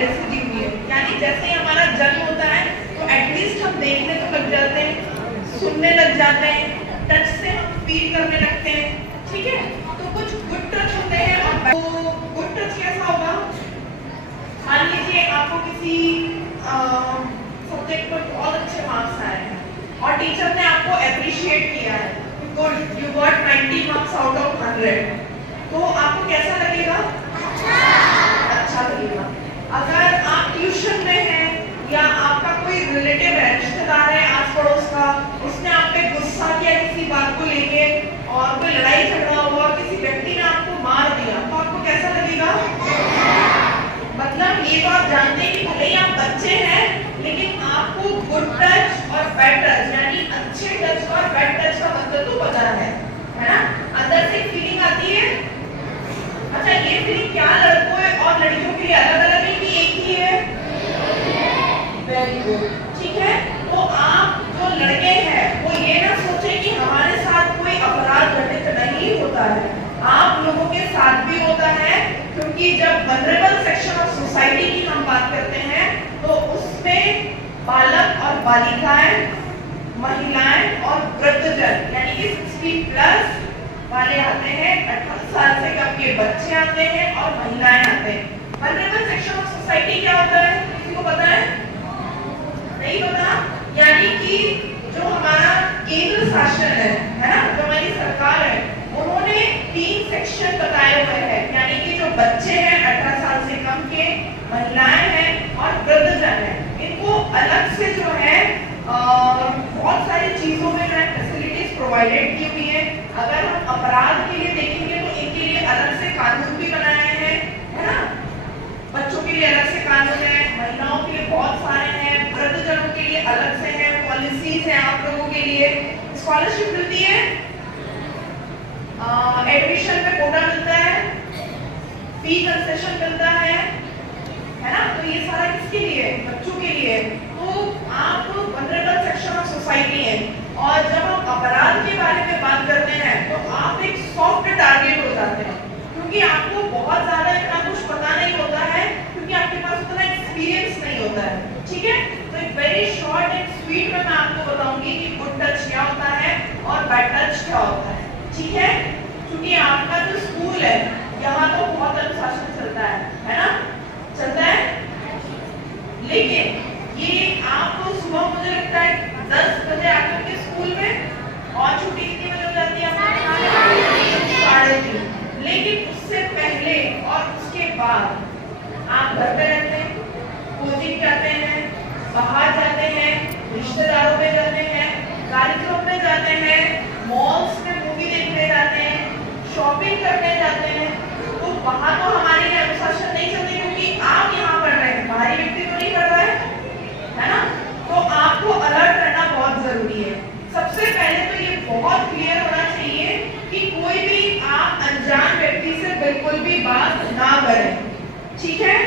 Privacy दी हुई है, यानी जैसे ही हमारा जन्म होता है तो एटलीस्ट हम देखने तो लग जाते हैं, सुनने लग जाते हैं, टच से हम फील करने लगते हैं, ठीक है। तो कुछ गुड टच होते हैं और तो गुड टच कैसा होगा, मान लीजिए आपको किसी सब्जेक्ट पर बहुत अच्छे मार्क्स आए हैं और टीचर ने आपको अप्रिशिएट किया है, you got 90 marks out of 100, तो आपको कैसा लगेगा, अच्छा लगेगा। अगर आप ट्यूशन में हैं या आपका कोई रिलेटिव है, रिश्तेदार है आस पड़ोस का, उसने आप पे गुस्सा किया किसी बात को लेके और कोई लड़ाई झगड़ा हुआ, किसी व्यक्ति ने आपको मार दिया, तो आपको कैसा लगेगा, मतलब ये तो आप जानते हैं कि भले ही आप बच्चे हैं लेकिन आपको गुड टच और बैड टच यानी अच्छे टच और बैड टच का मतलब तो पता है ना, अंदर से फीलिंग आती है। अच्छा, ये फीलिंग क्या लड़कों और लड़कियों के लिए अलग अलग है कि एक ही है, वेरी गुड, ठीक है। तो आप जो लड़के हैं वो ये ना सोचे कि हमारे साथ कोई अपराध घटित नहीं होता है, आप लोगों के साथ भी होता है, क्योंकि जब वल्नरेबल सेक्शन ऑफ सोसाइटी की हम बात करते हैं तो उसमें बालक और बालिकाएं, महिलाएं और वृद्धजन यानी कि 60+ वाले आते हैं, 18 साल से कम के बच्चे आते हैं और महिलाएं आते हैं। वल्नरेबल सेक्शन ऑफ सोसाइटी क्या होता है, किसी को पता है, नहीं पता, यानी कि जो हमारा केंद्र शासन है ना, जो हमारी सरकार है, उन्होंने 3 सेक्शन बताए हुए हैं, यानी कि जो बच्चे हैं 18 साल से कम के, महिलाएं हैं और वृद्धजन है, इनको अलग से जो है बहुत सारी चीजों में फैसिलिटीज प्रोवाइडेड की हुई है। अगर हम अपराध के लिए देखेंगे तो इनके लिए अलग से कानून भी बनाए हैं, है ना, बच्चों के लिए अलग से कानून है, महिलाओं के लिए बहुत सारे हैं, वृद्धजनों के लिए अलग से हैं, पॉलिसीज हैं आप लोगों के लिए, स्कॉलरशिप मिलती है, एडमिशन में कोटा मिलता है, फी कंसेशन मिलता है ना, तो ये सारा किसके लिए, बच्चों के लिए। तो आप वल्नरेबल सेक्शन ऑफ सोसाइटी है और जब हम अपराध के बारे में बात करते हैं तो आप एक सॉफ्ट टारगेट हो जाते हैं, क्योंकि आपको बहुत ज्यादा इतना कुछ पता नहीं होता है, क्योंकि आपके पास उतना एक्सपीरियंस नहीं होता है, ठीक है। तो एक वेरी शॉर्ट एंड स्वीट में मैं आपको बताऊंगी कि गुड टच क्या होता है और बैड टच क्या होता है, ठीक है। क्योंकि आपका जो स्कूल है यहाँ तो बहुत अनुशासन चलता है ना, चलता है, लेकिन ये आपको सुबह मुझे लगता है 10 बजे आकर के स्कूल में और छुट्टी कितनी बजे हो जाती है, 3:30, लेकिन उससे पहले और उसके बाद आप घर पे रहते हैं, कोचिंग जाते हैं, बाहर जाते हैं, रिश्तेदारों में जाते हैं, कार्यक्रम में जाते हैं, मॉल्स में मूवी देखने जाते हैं, शॉपिंग करने जाते हैं, तो वहां तो हमारी अनुशासन नहीं चलती, क्योंकि आप यहाँ पढ़ रहे हैं, बाहरी व्यक्ति तो नहीं पढ़ रहा है ना, तो आपको अलर्ट रहना बहुत जरूरी है। सबसे पहले तो ये बहुत क्लियर होना चाहिए कि कोई भी आप अनजान व्यक्ति से बिल्कुल भी बात ना करें, ठीक है।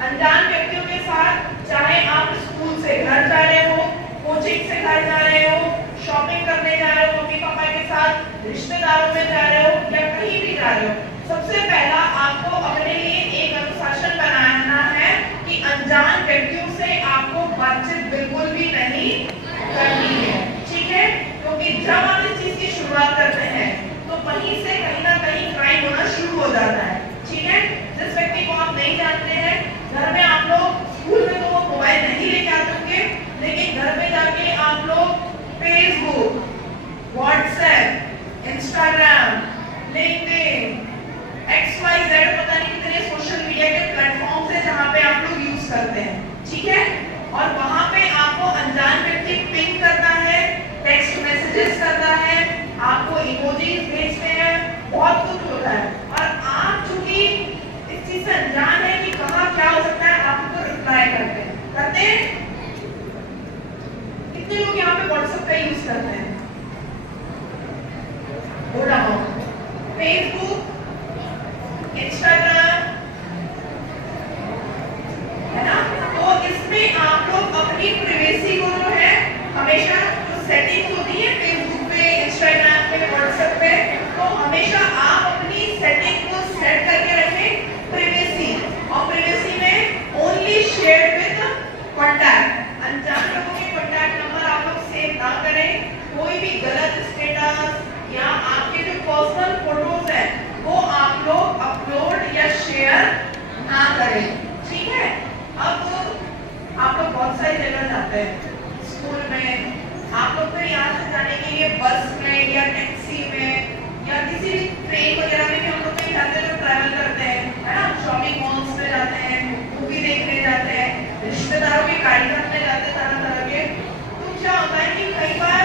अनजान व्यक्तियों के साथ, चाहे आप स्कूल से घर जा रहे हो, कोचिंग से घर जा रहे हो, शॉपिंग करने जा रहे हो मम्मी पापा के साथ, रिश्तेदारों में जा रहे हो या कहीं भी जा रहे हो, सबसे पहला आपको अपने लिए एक अनुशासन बनाना है कि अनजान व्यक्तियों से आपको बातचीत बिल्कुल भी नहीं करनी है, ठीक है। क्योंकि जब आप इस चीज की शुरुआत करते हैं तो वहीं से कहीं ना कहीं क्राइम होना शुरू हो जाता है, ठीक है। जिस व्यक्ति को आप नहीं जानते हैं, घर में आप लोग, स्कूल में तो वो मोबाइल नहीं लेके आते होंगे, लेकिन घर में जाके आप लोग Facebook, WhatsApp, Instagram, LinkedIn, XYZ पता नहीं कितने सोशल मीडिया के प्लेटफॉर्म्स हैं जहां पे आप लोग यूज करते हैं, ठीक है। और वहां पे आपको अनजान व्यक्ति पिंग करता है, टेक्स्ट मैसेजेस करता है, आपको इमोजीज भेजते हैं, बहुत कुछ होता है, और आप चूंकि इस चीज से अनजान है कि कहाँ क्या हो सकता है, आप उनको रिप्लाई करते हैं। कितने लोग यहाँ पे व्हाट्सएप का यूज करते हैं, फेसबुक, इंस्टाग्राम, है ना, तो इसमें आप लोग अपनी प्राइवेसी को जो है हमेशा जो सेटिंग्स होती है फेसबुक पे, इंस्टाग्राम पे, व्हाट्सएप पे, तो हमेशा आप अपनी सेटिंग को सेट करके रखें प्राइवेसी, और प्राइवेसी में ओनली जाते हैं स्कूल में, आप लोग तो यहाँ से जाने के लिए बस में या टैक्सी में या किसी भी ट्रेन वगैरह में भी हम लोग कहीं जाते हैं तो ट्रैवल करते हैं, है ना, शॉपिंग मॉल्स में जाते हैं, मूवी देखने जाते हैं, रिश्तेदारों के कार्यक्रम में जाते हैं तरह तरह के। तो क्या होता है कि कई बार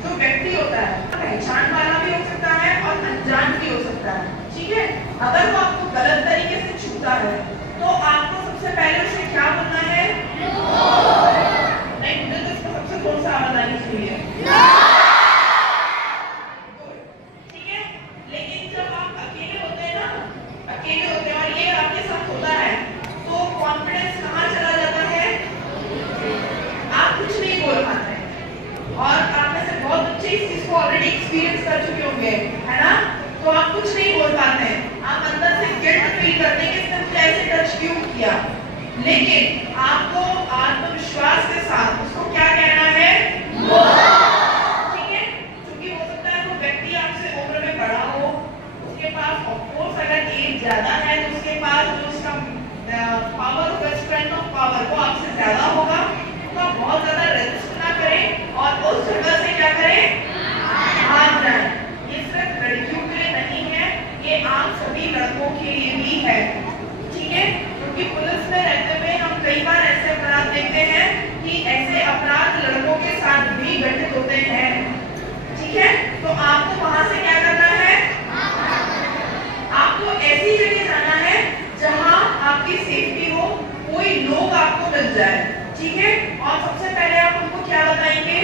जो व्यक्ति होता है पहचान वाला भी हो सकता है और अनजान भी हो सकता है, ठीक है। अगर वो आपको गलत तरीके से छूता है तो आपको सबसे पहले उसे क्या बोलना है? नहीं, मुझे तो इसका सबसे कौन सा बतानी चाहिए? ठीक है। लेकिन जब आप अकेले होते हैं ना, अकेले होते हैं और ये आपके साथ होता है तो कॉन्फिडेंस कहाँ चला जाता है? आप कुछ नहीं बोल पाते हैं। और आप में से बहुत बच्चे इस चीज को ऑलरेडी एक्सपीरियंस कर चुके होंगे, है ना। तो आप कुछ नहीं बोल पाते हैं, आप अंदर से गिल्ट फील करते हैं कि इसने मुझे ऐसे टच क्यों किया। लेकिन आपको आत्मविश्वास के साथ उसको क्या कहना है? ठीक है। क्योंकि हो सकता है वो व्यक्ति आपसे उम्र में बड़ा हो, उसके पास ऑफकोर्स अगर एज ज्यादा है तो उसके पास जो उसका पावर होगा, स्ट्रेंथ ऑफ पावर वो आपसे ज्यादा होगा। तो आप बहुत ज्यादा रेजिस्ट ना करें और उस जगह से क्या करें? भाग जाएं। ये सिर्फ लड़कियों के लिए नहीं है, ये आम सभी लड़कों के लिए भी है, ठीक है। क्योंकि पुलिस में रहते हुए हम कई बार ऐसे अपराध देखते हैं कि ऐसे अपराध लड़कों के साथ भी घटित होते हैं, ठीक है। तो आपको वहां से क्या करना है? आपको ऐसी जगह जाना है जहां आपकी सेफ्टी हो, कोई लोग आपको मिल जाए, ठीक है। और सबसे पहले आप उनको क्या बताएंगे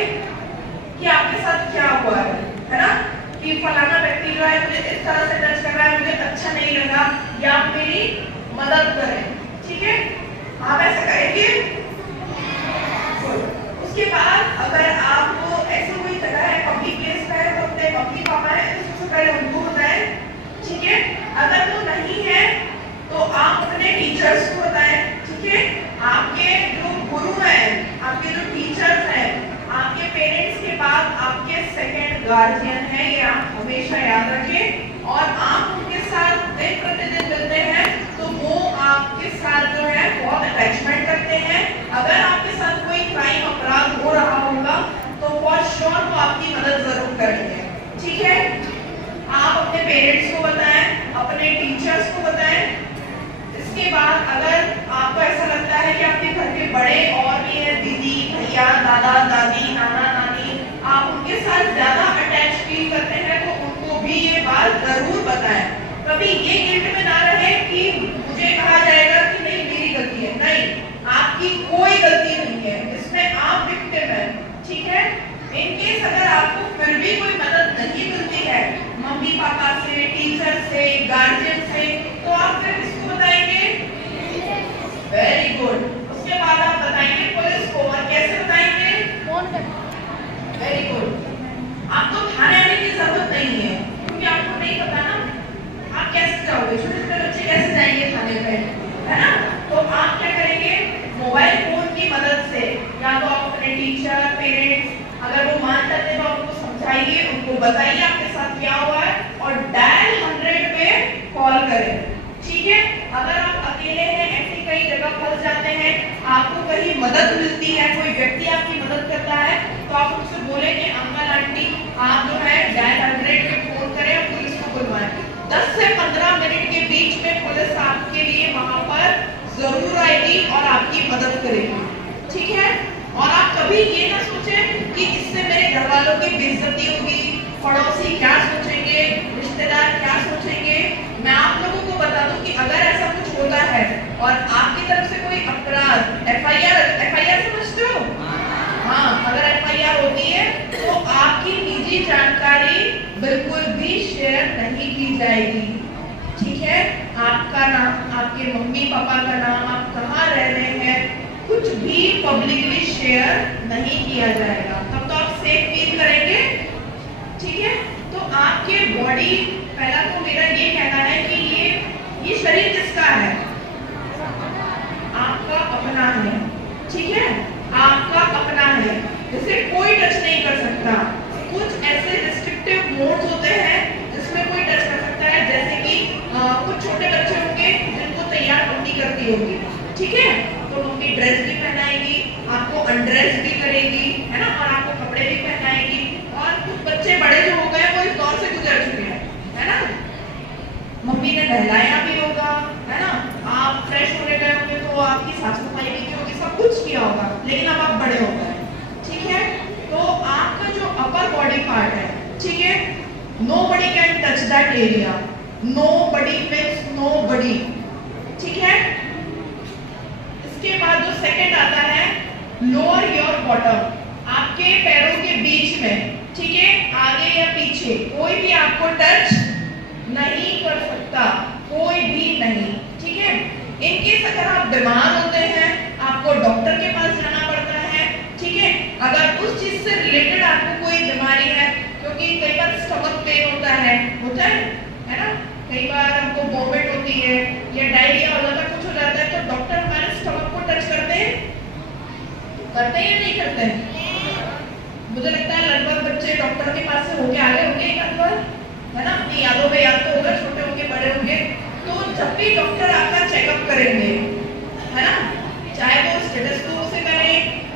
कि आपके साथ क्या हुआ है ना, कि फलाना व्यक्ति जो है मुझे इस तरह से टच कर रहा है, मुझे अच्छा नहीं लगा, या आप मेरी मदद करें, ठीक है। आप ऐसा करेंगे। उसके बाद अगर आपको ऐसी कोई जगह है, पब्लिक प्लेस पे है, तो अपने मम्मी पापा है तो सबसे पहले उनको बताएं, ठीक है। अगर वो नहीं है तो आप अपने टीचर्स को बताएं, ठीक है। आपके जो गुरु हैं, आपके जो टीचर्स हैं, आपके पेरेंट्स के बाद आपके सेकंड गार्जियन है, ये आप हमेशा याद रखें। और आप उनके साथ दिन प्रतिदिन मिलते हैं तो वो आपके साथ जो है बहुत अटैचमेंट करते हैं। अगर आपके साथ कोई क्राइम अपराध हो रहा होगा तो फॉर श्योर वो आपकी मदद जरूर करेंगे, ठीक है। आप अपने पेरेंट्स को बताएं, अपने टीचर्स को बताएं। इसके बाद अगर आपको ऐसा लगता है कि आपके घर के बड़े और भी हैं, दीदी भैया दादा दादी नाना नानी, आप उनके साथ ज्यादा अटैच फील करते हैं तो उनको भी ये बात जरूर बताएं। कभी ये गिल्ट में ना रहे कि मुझे कहा जाएगा कि नहीं मेरी गलती है, नहीं, आपकी कोई गलती नहीं है, इसमें आप विक्टिम हैं, ठीक है। इनकेस अगर आपको फिर भी कोई मदद नहीं मिलती है मम्मी पापा से, टीचर से, गार्जियन से, तो आप फिर किसको बताएंगे? Very good. उसके बाद आप बताएंगे पुलिस को। और कैसे बताएंगे? फोन करके। Very good. आपको थाने आने की जरूरत नहीं है क्योंकि आपको नहीं पता ना आप कैसे जाओगे, छोटे छोटे बच्चे कैसे जाएंगे थाने पे, है ना। तो आप क्या करेंगे? मोबाइल फोन की मदद से या तो आप अपने टीचर पेरेंट्स अगर वो मान जाते हैं तो आप उनको समझाइए, उनको बताइए आपके साथ क्या हुआ है और डायल 100 पे कॉल करें, ठीक है। अगर आप अकेले हैं, ऐसी कई जगह फंस जाते हैं, आपको कहीं मदद मिलती है, कोई व्यक्ति आपकी मदद करता है तो आप उनसे बोले कि अंकल आंटी आप जो है डायल 100 पे फोन करें और पुलिस को बुलवाएं। 10 से 15 मिनट के बीच में पुलिस आपके लिए वहां पर जरूर आएगी और आपकी मदद करेगी, ठीक है। और आप कभी ये ना सोचें कि इससे मेरे घर वालों की बेइज्जती होगी, पड़ोसी क्या सोचेंगे, रिश्तेदार क्या सोचेंगे। मैं आप लोगों को बता दूं कि अगर ऐसा कुछ होता है और आपकी तरफ से कोई अपराध एफआईआर समझते हो? हाँ, अगर एफआईआर होती है तो आपकी निजी जानकारी बिल्कुल भी शेयर नहीं की जाएगी, ठीक है। आपका नाम, आपके मम्मी पापा का नाम, आप कहाँ रह रहे हैं, कुछ भी पब्लिकली शेयर नहीं किया जाएगा। तब तो आप सेफ फील करेंगे, ठीक है। तो आपके बॉडी, पहला तो मेरा ये कहना है कि ये शरीर किसका है? आपका अपना है, ठीक है, आपका अपना है, जिसे कोई टच नहीं कर सकता। कुछ ऐसे रिस्ट्रिक्टिव मोड्स होते हैं जिसमें कोई टच कर सकता है, जैसे कि कुछ छोटे बच्चे होंगे जिनको तैयार मम्मी करती होगी, ठीक है, तो उनकी ड्रेस भी पहनाएगी, आपको अनड्रेस भी करेगी, है ना, और आपको कपड़े भी पहनाएगी। और कुछ बच्चे बड़े जो हो गए वो इस दौर से गुजर चुके हैं, है ना, मम्मी ने नहलाया भी होगा, है ना, आप फ्रेश होने गए होंगे तो आपकी साफ सफाई भी की होगी, सब कुछ किया होगा, लेकिन अब आप बड़े हो गए, ठीक है। तो आपका जो अपर बॉडी पार्ट है, ठीक है, nobody can touch that area, nobody means nobody, ठीक है। इसके बाद जो सेकंड आता है लोअर योर बॉटम, आपके पैरों के बीच में, ठीक है, आगे या पीछे कोई भी आपको टच नहीं कर सकता, कोई भी नहीं, ठीक है। इनकेस अगर आप बीमार होते हैं आपको डॉक्टर के पास जाना पड़ता है, ठीक है। अगर उस चीज से रिलेटेड आपको कोई बीमारी है, क्योंकि कई बार स्टमक पेन होता है ना, कई बार हमको वोमिट होती है या डायरिया हो जाता है, कुछ हो जाता है, तो डॉक्टर हमारे स्टमक को टच करते हैं या नहीं करते हैं? मुझे लगता है लगभग बच्चे डॉक्टर के पास से होके आगे होंगे एक आध बार, है ना, अपनी यादों में याद तो होगा, छोटे होंगे बड़े होंगे। तो जब भी डॉक्टर आपका चेकअप करेंगे, है ना, चाहे वो स्टेथोस्कोप से करें,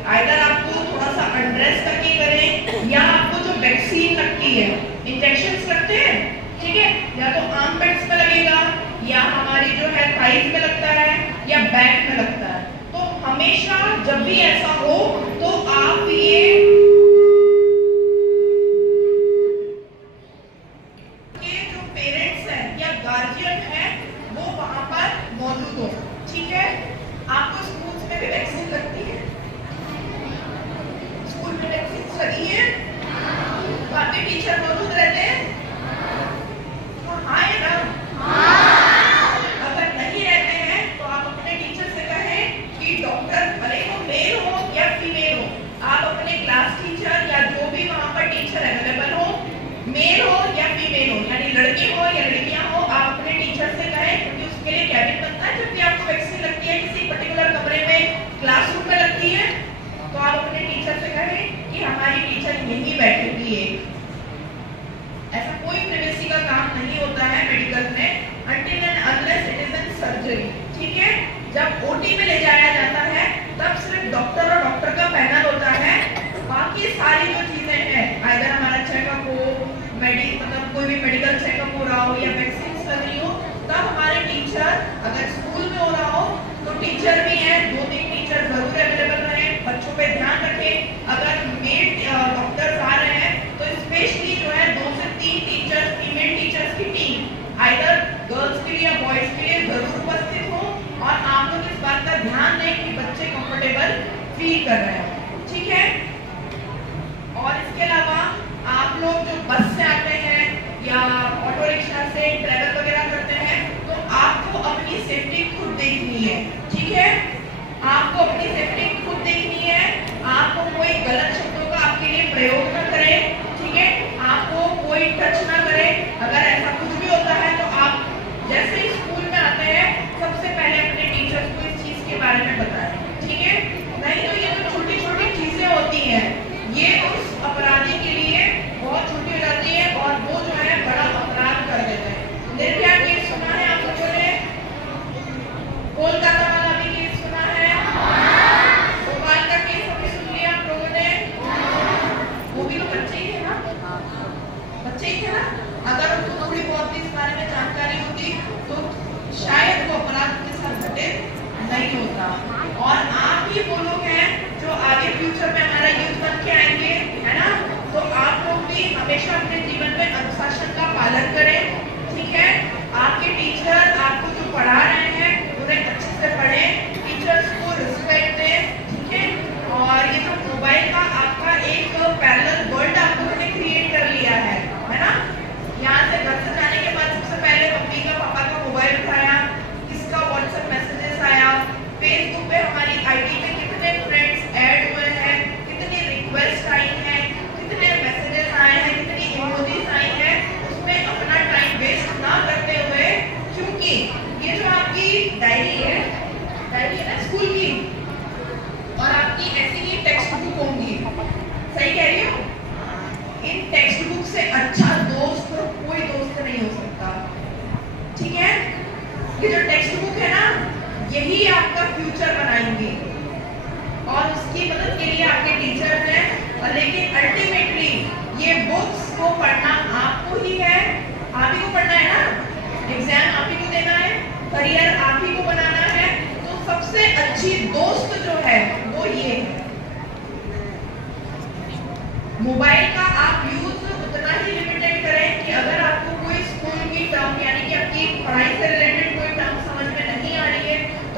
आइदर आपको थोड़ा सा अनड्रेस करके करें, या आपको जो वैक्सीन लगती है, इंजेक्शंस लगते हैं, ठीक है, या तो आर्म पैड्स में लगेगा या हमारी जो है थाइज में लगता है या बैक में लगता है। तो हमेशा जब भी ऐसा हो तो आप ये जो पेरेंट्स हैं या गार्जियन है वो वहां पर मौजूद हो, ठीक है। आपको स्कूल्स में भी वैक्सीन लगती है, स्कूल में वैक्सीन लगी है, आपके टीचर मौजूद रहते हैं, हाँ या ना? अगर नहीं रहते हैं तो आप अपने टीचर से कहें कि डॉक्टर भले वो मेल हो या फीमेल हो, आप अपने क्लास टीचर या जो भी वहां पर टीचर अवेलेबल हो, मेल हो या फीमेल हो, यानी लड़के हो या लड़कियां हो, आप अपने टीचर से कहें, क्योंकि उसके लिए कैबिन बनता है। जब भी आपको वैक्सीन लगती है किसी पर्टिकुलर कमरे में, क्लासरूम में लगती है, तो आप अपने टीचर से कहें कि हमारी टीचर यहीं बैठेगी है। ऐसा कोई प्राइवेसी का काम नहीं होता है मेडिकल में until and unless it is in surgery, ठीक है। जब ओटी में ले जाया जाता है तब सिर्फ डॉक्टर और डॉक्टर का पैनल होता है, बाकी सारी जो चीजें हैं, अगर हमारा चेकअप हो, मतलब कोई भी मेडिकल चेकअप हो रहा हो या वैक्सीन लग रही हो, तब हमारे टीचर, अगर स्कूल में हो रहा हो तो टीचर भी है, 2-3 टीचर जरूर अवेलेबल रहे, बच्चों पे ध्यान रखें। अगर मेड डॉक्टर्स आ रहे हैं तो स्पेशली जो है 2 से 3 टीचर्स, फीमेल टीचर्स की टीम आइदर गर्ल्स के लिए या बॉयज के लिए जरूर उपस्थित हो, और आप लोग इस बात का ध्यान दें कि बच्चे कंफर्टेबल फील कर रहे हैं, ठीक है। और इसके अलावा आप लोग जो बस से आते हैं या ऑटो रिक्शा से ट्रैवल वगैरह करते हैं, तो आपको अपनी सेफ्टी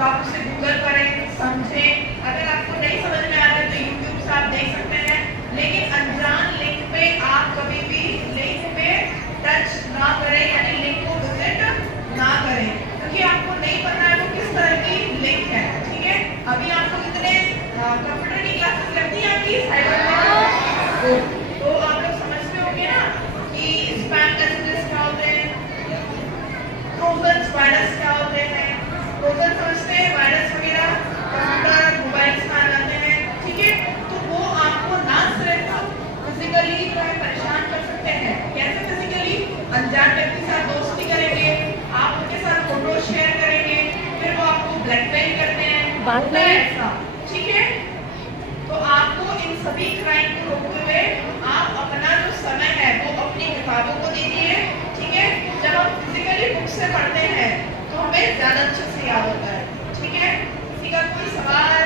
तो आप उसे गूगल करें, समझें। अगर आपको नहीं समझ में आ रहा है तो यूट्यूब से आप देख सकते हैं, लेकिन अनजान लिंक पे आप कभी भी लिंक पे टच ना करें, यानी लिंक को विजिट ना करें, क्योंकि आपको नहीं पता है वो किस तरह की लिंक है। ठीक है, अभी आपको कितने कंप्यूटर की क्लासेस लगती है आपकी साइबर में, तो आप लोग समझते होंगे ना कि स्पैम मैसेजेस क्या होते हैं, ट्रोजन वायरस क्या होते हैं। ट्रोजन समझते हैं, वायरस वगैरह कंप्यूटर मोबाइल में आ जाते हैं। ठीक है, तो वो आपको ना सिर्फ फिजिकली जो है परेशान कर सकते हैं। कैसे फिजिकली? अनजान व्यक्ति से आप दोस्ती करेंगे, आप उनके साथ फोटो शेयर करेंगे, फिर वो आपको ब्लैकमेल करते हैं, बात होता है ऐसा। ठीक है, तो आपको इन सभी क्राइम को रोकते हुए आप अपना जो समय है वो अपनी किताबों को दीजिए। ठीक है, जब हम फिजिकली बुक से पढ़ते हैं तो हमें ज्यादा अच्छे से याद होता है। ठीक है, किसी का कोई सवाल,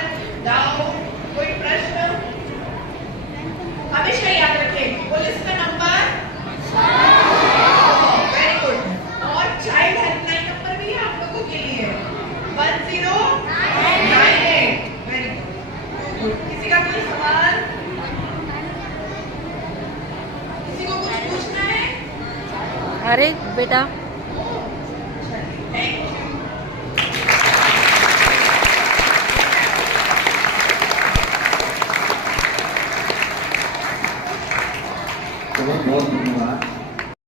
डाउट, कोई प्रश्न? हमेशा याद रखें, पुलिस का नंबर वेरी गुड, और चाइल्ड हेल्पलाइन नंबर भी आप लोगों के लिए 1098। Very good. किसी का कोई सवाल? किसी को कुछ पूछना है? अरे बेटा